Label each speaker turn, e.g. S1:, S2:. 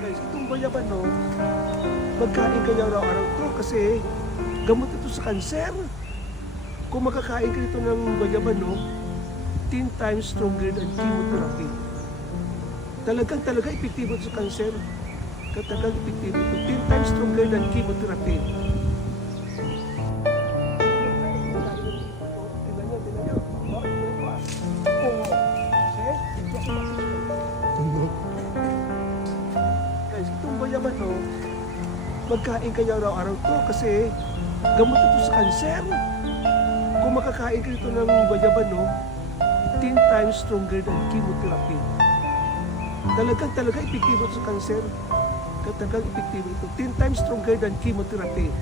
S1: Guys, itong bayaban no, magkain kayo araw-araw to kasi gamot ito sa kanser. Kung makakain kayo ito ng bayaban no, 10 times stronger than chemotherapy. Talagang talaga epektibo sa kanser. Katagang epektibo ito. 10 times stronger than chemotherapy. Bayaman no, magkain kayo araw-araw to kasi gamot ito sa kanser. Kung makakain ka ito ng bayaban, no, 10 times stronger than chemotherapy. Talagang talaga epektibo sa kanser. Talagang epektibo ito. 10 times stronger than chemotherapy.